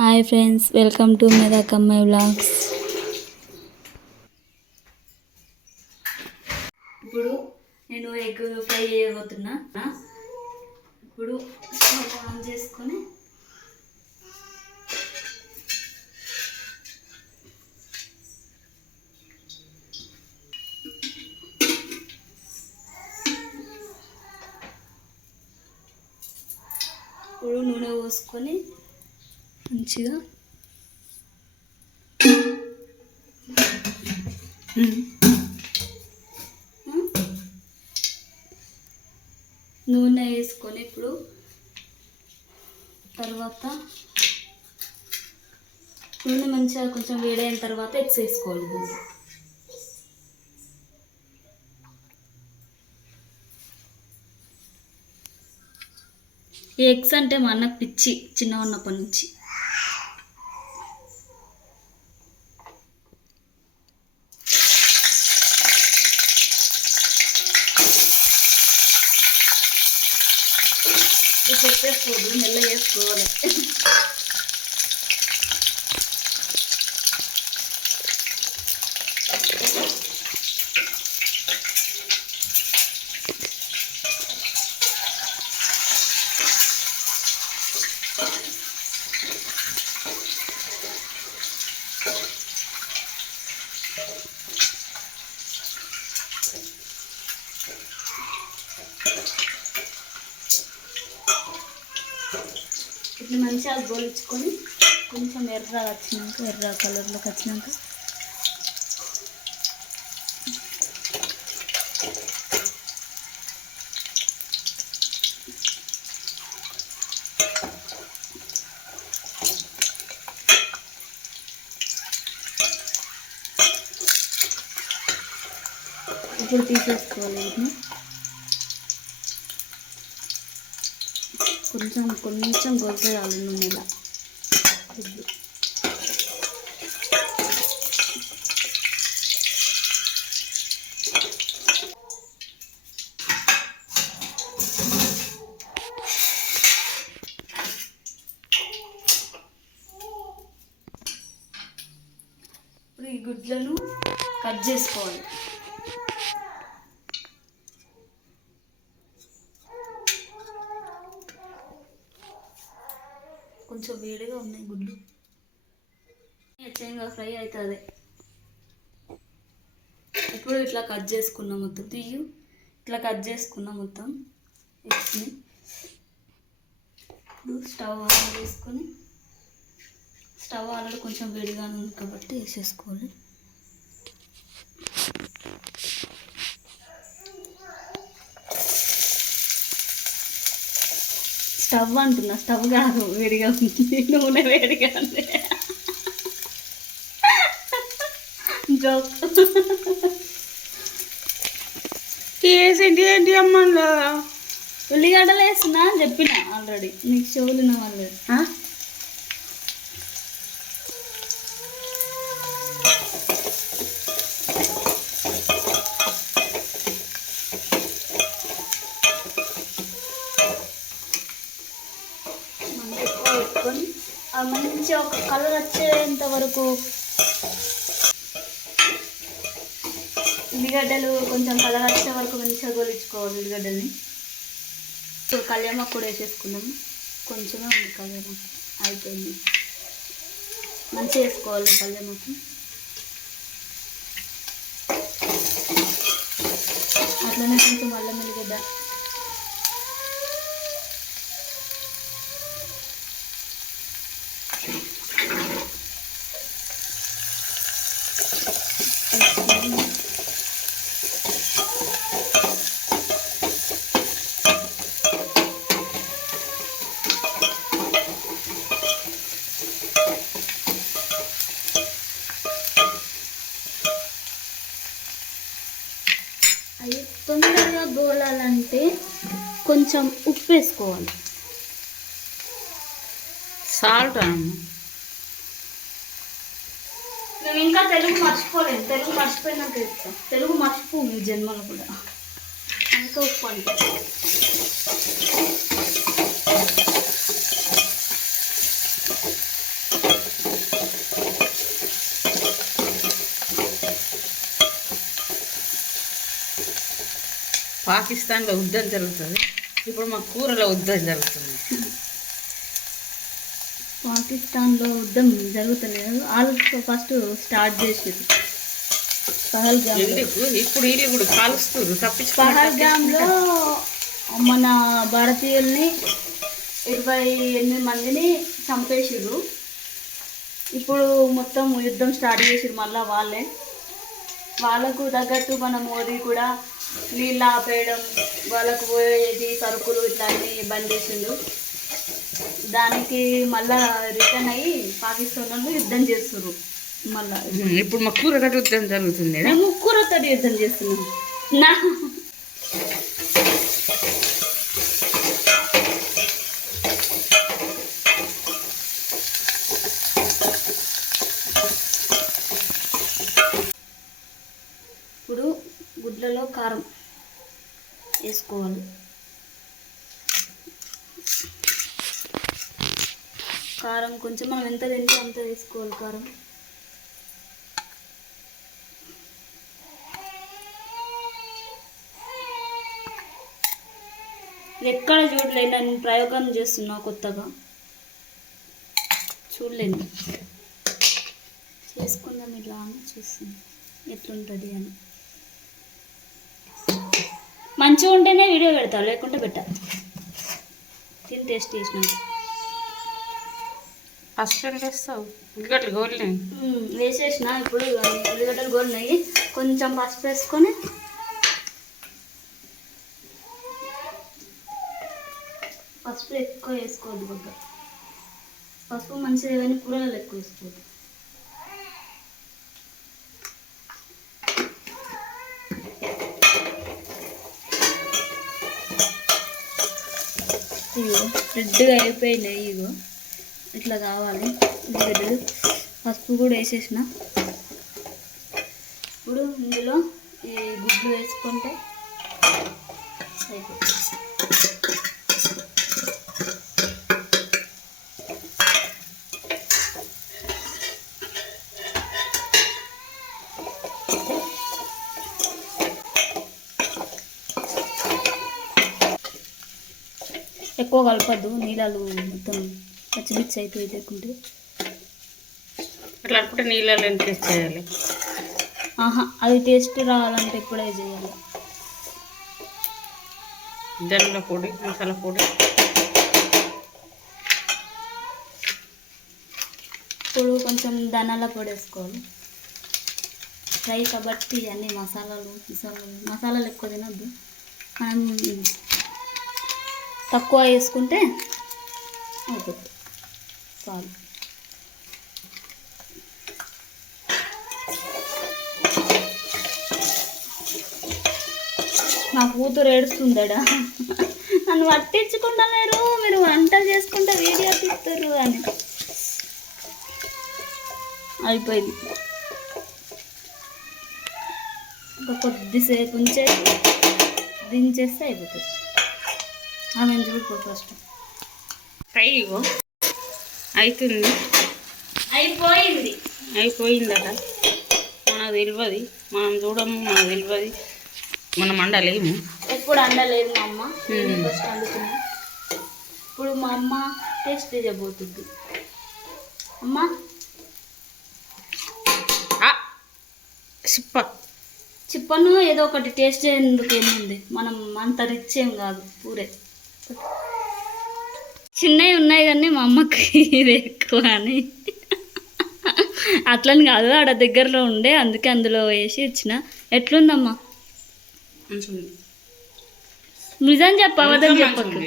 Hi friends, welcome to Medak అమ్మాయి vlogs. ఇప్పుడు నేను ఎగ్ ఫ్రై చేయబోతున్నా. ఇప్పుడు స్టవ్ ఆన్ చేసుకొని ఇప్పుడు నూనె పోసుకొని మంచిగా నూనె వేసుకొని ఇప్పుడు తర్వాత నూనె మంచిగా కొంచెం వేడైన తర్వాత ఎగ్స్ వేసుకోవాలి. ఈ ఎగ్స్ అంటే మా అన్నకు పిచ్చి చిన్న ఉన్నప్పటి నుంచి. పెట్టేసుకోదు, మెల్ల వేసుకోవాలి. ఇట్లా మంచిగా గోలించుకొని కొంచెం ఎర్ర కలర్లోకి వచ్చినాక ఇప్పుడు తీసేసుకోవాలి. వీటిని కొంచెం గొంతు నూనెలా ఇప్పుడు ఈ గుడ్లను కట్ చేసుకోవాలి. కొంచెం వేడిగా ఉన్నాయి గుడ్లు, హెచ్చంగా ఫ్రై అవుతుంది. ఇప్పుడు ఇట్లా కట్ చేసుకున్నాం మొత్తం, ఇట్లా కట్ చేసుకున్నాం మొత్తం ఎగ్స్ని. ఇప్పుడు స్టవ్ ఆన్ చేసుకొని, స్టవ్ ఆల్రెడీ కొంచెం వేడిగానే ఉంది కాబట్టి వేసేసుకోవాలి. స్టవ్ అంటున్నా, స్టవ్ కాదు, వేడిగా ఉంది, నూనె వేడిగా ఉంది. జోక్ ఏంటి ఏంటి అమ్మ, ఉల్లిగడ్డలు వేస్తున్నా అని చెప్పిన ఆల్రెడీ, నీకు చెవులు వాళ్ళు. పెట్టుకొని మంచిగా ఒక కలర్ వచ్చేంత వరకు ఉల్లిగడ్డలు కొంచెం కలర్ వచ్చే వరకు మంచిగా గోలించుకోవాలి ఉల్లిగడ్డల్ని. ఇప్పుడు కళ్యామాకు కూడా వేసేసుకున్నాము, కొంచెమే ఉంది కళ్యామాకు, అయిపోయింది. మంచిగా వేసుకోవాలి కళ్యామాకు. అట్లనే కొంచెం అల్లం ఎల్లిగడ్డ, అవి తొందరగా గోలాలంటే కొంచెం ఉప్పు వేసుకోవాలి. సాల్ట్ మేము ఇంకా తెలుగు మర్చిపోలేదు, తెలుగు మర్చిపోయినాక చెప్తాం. తెలుగు మర్చిపో మీ జన్మలో కూడా, అందుకే ఉప్పు అంటే. పాకిస్తాన్లో యుద్ధం జరుగుతుంది, ఇప్పుడు మా కూరలో యుద్ధం జరుగుతుంది. పాకిస్తాన్లో యుద్ధం జరుగుతలేదు, వాళ్ళు ఫస్ట్ స్టార్ట్ చేసారు పహల్గామ్లో. ఇప్పుడు వీళ్ళు కూడా కాలుస్తారు పహల్గామ్లో మన భారతీయుల్ని 28 మందిని చంపేసిర్రు. ఇప్పుడు మొత్తం యుద్ధం స్టార్ట్ చేసిర్రు మళ్ళీ వాళ్ళకు తగ్గట్టు మన మోదీ కూడా నీళ్ళు ఆపేయడం, వాళ్ళకు పోయేది సరుకులు ఇట్లాంటివి బంద్ చేసిండు. దానికి మళ్ళా రిటర్న్ అయ్యి పాకిస్తాన్ వాళ్ళు యుద్ధం చేస్తున్నారు. మళ్ళా ఇప్పుడు మా కూరతో యుద్ధం జరుగుతుంది, మేము కూరతో యుద్ధం చేస్తున్నాం. నా ఇప్పుడు గుడ్లలో కారం వేసుకోవాలి. కారం కొంచెం మనం ఎంత తింటే అంత వేసుకోవాలి కారం. ఎక్కడ చూడలేను, నేను ప్రయోగం చేస్తున్నా కొత్తగా, చూడలేను, చేసుకుందాం ఇట్లా అని చూస్తుంది ఎట్లుంటుంది అని. మంచిగా ఉంటేనే వీడియో పెడతా, లేకుంటే పెట్టా. తిని టేస్ట్ చేసినాక ఫస్ట్ ఏం చేస్తావు? ఉల్లిగడ్డలు గోలినాయి వేసేసిన. ఇప్పుడు ఉల్లిగడ్డలు గోలినాయి, కొంచెం పసుపు వేసుకొని పసుపు ఎక్కువ వేసుకోవద్దు బాగా. పసుపు మంచిది కానీ కూరలు ఎక్కువ వేసుకోవద్దు. ఇగో రెడ్గా అయిపోయినాయి, ఇగో ఇట్లా కావాలి ఉల్లిగడ్డలు. పసుపు కూడా వేసేసిన. ఇప్పుడు ఇందులో ఈ గుడ్లు వేసుకుంటే అయిపోతుంది. ఎక్కువ కలపద్దు, నీళ్ళు మొత్తం పచ్చిమిర్చి అయిపోయి లేకుంటే. అట్లా అనుకుంటే నీళ్ళలో టేస్ట్ చేయాలి. అది టేస్ట్ రావాలంటే ఇప్పుడే చేయాలి. ధనియాల పొడి, మసాలా పొడి. ఇప్పుడు కొంచెం ధనియాల పొడి వేసుకోవాలి. ఫ్రై కాబట్టి అన్ని మసాలాలు ఎక్కువ తినద్దు. మనం తక్కువ వేసుకుంటే అయిపోతుంది చాలు. నా కూతురు ఏడుస్తుందడా, నన్ను పట్టించుకుంటలేరు, మీరు వంటలు చేసుకుంటే వీడియో తీస్తారు అని. అయిపోయింది, ఇంకా కొద్దిసేపు ఉంచేసి దించేస్తే అయిపోతుంది. ఆమె చూడుకో ఫస్ట్ ఫ్రై అవుతుంది, అయిపోయిందట. మనకు తెలియదు, మనం చూడము, మనకు తెలియదు, మనం వండలేము. ఎప్పుడు వండలేదు మా అమ్మ, ఫస్ట్ వండుతున్నా. ఇప్పుడు మా అమ్మ టేస్ట్ చేయబోతుంది. అమ్మ చిప్పను ఏదో ఒకటి టేస్ట్ చేసేందుకు ఏముంది, మనం అంత రిచ్ ఏం కాదు. పూరే చిన్నవి ఉన్నాయి కానీ మా అమ్మకి ఇది ఎక్కువ అని అట్లని కాదు, ఆడ దగ్గరలో ఉండే అందుకే అందులో వేసి ఇచ్చిన. ఎట్లుందమ్మా? నిజం చెప్ప, అబద్ధం చెప్పకు.